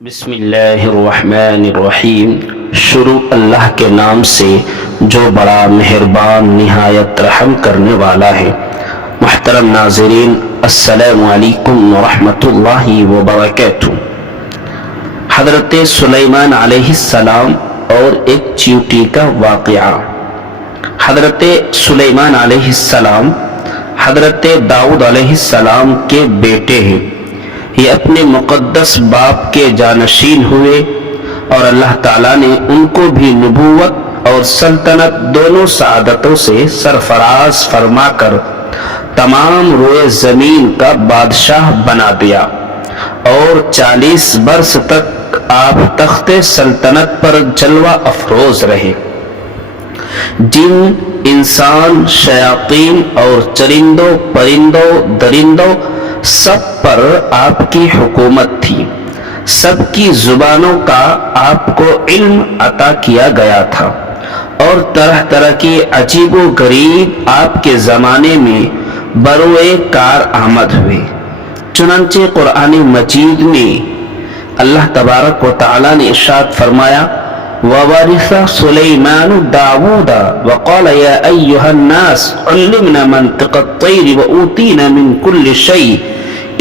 بسم اللہ الرحمن الرحیم۔ شروع اللہ کے نام سے جو بڑا مہربان نہایت رحم کرنے والا ہے۔ محترم ناظرین، السلام علیکم ورحمۃ اللہ وبرکاتہ۔ حضرت سلیمان علیہ السلام اور ایک چیونٹی کا واقعہ۔ حضرت سلیمان علیہ السلام حضرت داؤد علیہ السلام کے بیٹے ہیں۔ یہ اپنے مقدس باپ کے جانشین ہوئے اور اللہ تعالیٰ نے ان کو بھی نبوت اور سلطنت دونوں سعادتوں سے سرفراز فرما کر تمام روئے زمین کا بادشاہ بنا دیا، اور 40 برس تک آپ تخت سلطنت پر جلوہ افروز رہے۔ جن، انسان، شیاطین اور چرندوں، پرندوں، درندوں، سب پر آپ کی حکومت تھی۔ سب کی زبانوں کا آپ کو علم عطا کیا گیا تھا، اور طرح طرح کی عجیب و غریب آپ کے زمانے میں بروئے کار آمد ہوئے۔ چنانچہ قرآن مجید میں اللہ تبارک و تعالیٰ نے ارشاد فرمایا: وَوَرِثَ سُلَيْمَانُ دَاوُودَ وَقَالَ يَا أَيُّهَا النَّاسُ عُلِّمْنَا مَنطِقَ الطَّيْرِ وَأُوتِينَا مِن كُلِّ شَيْءٍ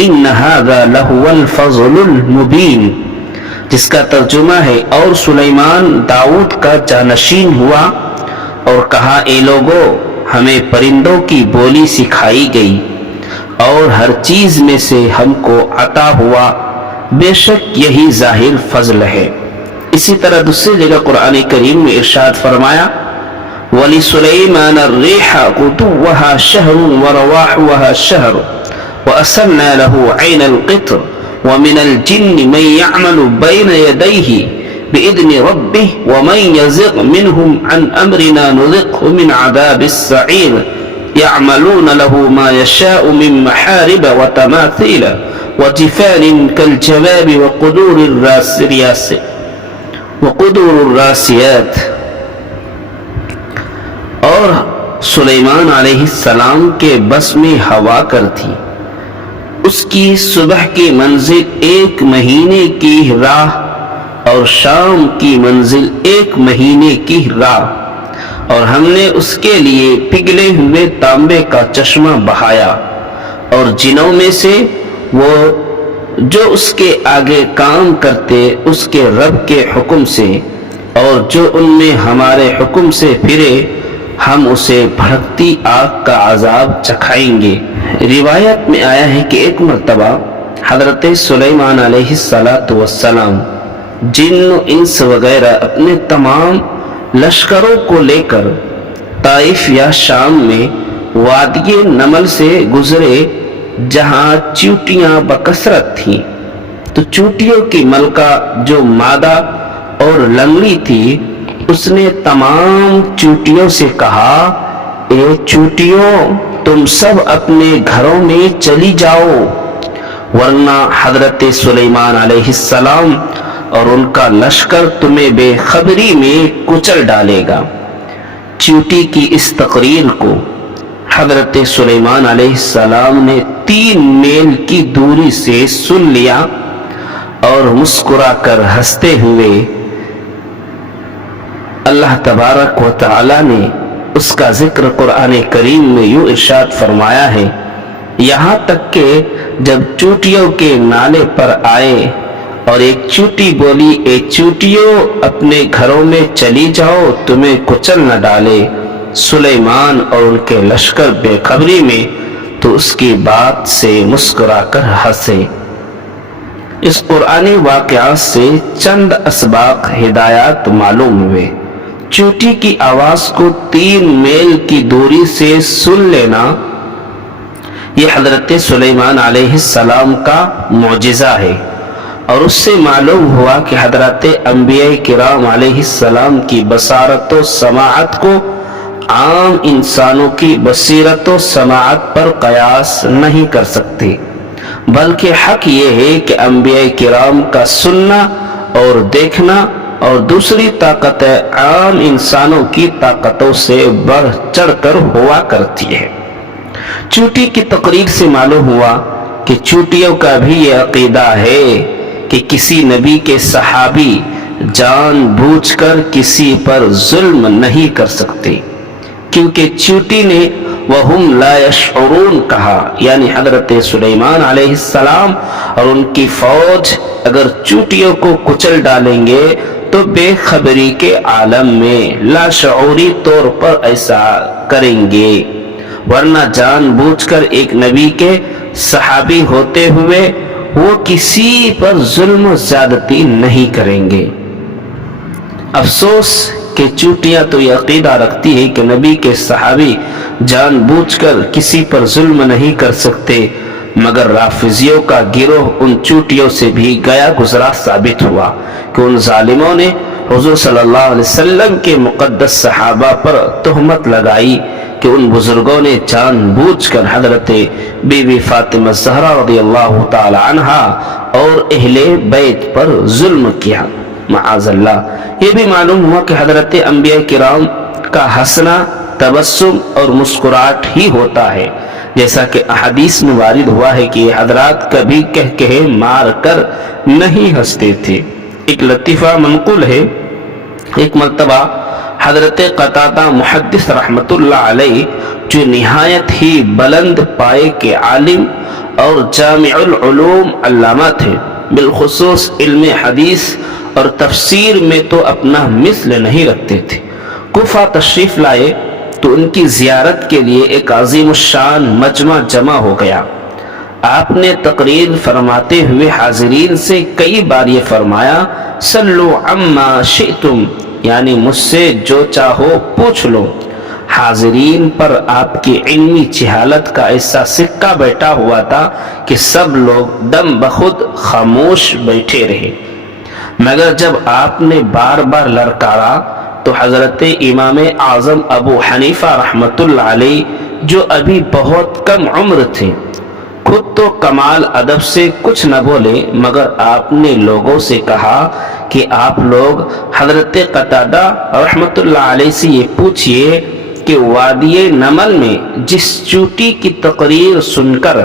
إِنَّ هَذَا لَهُوَ الْفَضْلُ الْمُبِينُ، جس کا ترجمہ ہے: اور سلیمان داؤد کا جانشین ہوا اور کہا، اے لوگو، ہمیں پرندوں کی بولی سکھائی گئی اور ہر چیز میں سے ہم کو عطا ہوا، بے شک یہی ظاہر فضل ہے۔ اسی طرح دوسری جگہ قرآن کریم میں ارشاد فرمایا: وَلِسُلَيْمَانَ الرِّيحَ غُدُوُّهَا شَهْرٌ وَرَوَاحُهَا شَهْرٌ وَأَسَلْنَا لَهُ عَيْنَ الْقِطْرِ وَمِنَ الْجِنِّ مَن يَعْمَلُ بَيْنَ يَدَيْهِ بِإِذْنِ رَبِّهِ وَمَن يَزِغْ مِنْهُمْ عَنْ أَمْرِنَا نُذِقْهُ مِنْ عَذَابِ السَّعِيرِ يَعْمَلُونَ لَهُ مَا يَشَاءُ مِن مَّحَارِبَ وَتَمَاثِيلَ وَجِفَانٍ كَالْجَوَابِ وَقُدُورِ الرَّاسِيَاتِ۔ اور سلیمان علیہ السلام کے بس میں ہوا کر تھی۔ اس کی صبح کی منزل 1 مہینے کی راہ اور شام کی منزل 1 مہینے کی راہ، اور ہم نے اس کے لیے پگھلے ہوئے تانبے کا چشمہ بہایا، اور جنوں میں سے وہ جو اس کے آگے کام کرتے اس کے رب کے حکم سے، اور جو ان میں ہمارے حکم سے پھرے ہم اسے بھڑکتی آگ کا عذاب چکھائیں گے۔ روایت میں آیا ہے کہ ایک مرتبہ حضرت سلیمان علیہ السلام جن و انس وغیرہ اپنے تمام لشکروں کو لے کر طائف یا شام میں وادی نمل سے گزرے، جہاں چیونٹیاں بکثرت تھیں۔ تو چیونٹیوں کی ملکہ جو مادہ اور لنگڑی تھی، اس نے تمام چیونٹیوں سے کہا، اے چیونٹیوں، تم سب اپنے گھروں میں چلی جاؤ، ورنہ حضرت سلیمان علیہ السلام اور ان کا لشکر تمہیں بے خبری میں کچل ڈالے گا۔ چیونٹی کی اس تقریر کو حضرت سلیمان علیہ السلام نے 3 میل کی دوری سے سن لیا، اور مسکرا کر ہنستے ہوئے اللہ تبارک و تعالی نے اس کا ذکر قرآن کریم میں یوں ارشاد فرمایا ہے: یہاں تک کہ جب چیونٹیوں کے نالے پر آئے اور ایک چیونٹی بولی، اے چیونٹیوں، اپنے گھروں میں چلی جاؤ، تمہیں کچل نہ ڈالے سلیمان اور ان کے لشکر بے خبری میں، تو اس کی بات سے مسکرا کر ہنسے۔ اس قرآنی واقعات سے چند اسباق ہدایات معلوم ہوئے۔ چیونٹی کی آواز کو 3 میل کی دوری سے سن لینا، یہ حضرت سلیمان علیہ السلام کا معجزہ ہے، اور اس سے معلوم ہوا کہ حضرت انبیاء کرام علیہ السلام کی بصارت و سماعت کو عام انسانوں کی بصیرت و سماعت پر قیاس نہیں کر سکتے، بلکہ حق یہ ہے کہ انبیاء کرام کا سننا اور دیکھنا اور دوسری طاقت عام انسانوں کی طاقتوں سے بڑھ چڑھ کر ہوا کرتی ہے۔ چیونٹی کی تقریر سے معلوم ہوا کہ چیونٹیوں کا بھی یہ عقیدہ ہے کہ کسی نبی کے صحابی جان بوجھ کر کسی پر ظلم نہیں کر سکتے، کیونکہ چیونٹی نے وَهُمْ لَا يَشْعُرُونَ کہا، یعنی حضرت سلیمان علیہ السلام اور ان کی فوج اگر چیونٹیوں کو کچل ڈالیں گے تو بے خبری کے عالم میں لاشعوری طور پر ایسا کریں گے، ورنہ جان بوجھ کر ایک نبی کے صحابی ہوتے ہوئے وہ کسی پر ظلم و زیادتی نہیں کریں گے۔ افسوس کہ چوٹیاں تو یہ عقیدہ رکھتی ہے کہ نبی کے صحابی جان بوجھ کر کسی پر ظلم نہیں کر سکتے، مگر رافضیوں کا گروہ ان چوٹیوں سے بھی گیا گزرا ثابت ہوا کہ ان ظالموں نے حضور صلی اللہ علیہ وسلم کے مقدس صحابہ پر تہمت لگائی کہ ان بزرگوں نے جان بوجھ کر حضرت بی بی فاطمہ زہرا رضی اللہ تعالی عنہا اور اہل بیت پر ظلم کیا، معاذ اللہ۔ یہ بھی معلوم ہوا کہ حضرت انبیاء کرام کا ہنسنا تبسم اور مسکراہٹ ہی ہوتا ہے، جیسا کہ احادیث میں وارد ہوا ہے کہ یہ حضرات کبھی کہے مار کر نہیں ہنستے تھے۔ ایک لطیفہ منقول ہے، ایک مرتبہ حضرت قتادہ محدث رحمت اللہ علیہ جو نہایت ہی بلند پائے کے عالم اور جامع العلوم علامہ تھے، بالخصوص علم حدیث اور تفسیر میں تو اپنا مثل نہیں رکھتے تھے، کوفہ تشریف لائے تو ان کی زیارت کے لیے ایک عظیم الشان مجمع جمع ہو گیا۔ آپ نے تقریر فرماتے ہوئے حاضرین سے کئی بار یہ فرمایا، صلو عما شئتم، یعنی مجھ سے جو چاہو پوچھ لو۔ حاضرین پر آپ کی علمی جہالت کا ایسا سکہ بیٹھا ہوا تھا کہ سب لوگ دم بخود خاموش بیٹھے رہے، مگر جب آپ نے بار بار للکارا تو حضرت امام اعظم ابو حنیفہ رحمت اللہ علیہ جو ابھی بہت کم عمر تھے، خود تو کمال ادب سے کچھ نہ بولے، مگر آپ نے لوگوں سے کہا کہ آپ لوگ حضرت قتادہ رحمت اللہ علیہ سے یہ پوچھئے کہ وادی نمل میں جس چوٹی کی تقریر سن کر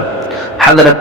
حضرت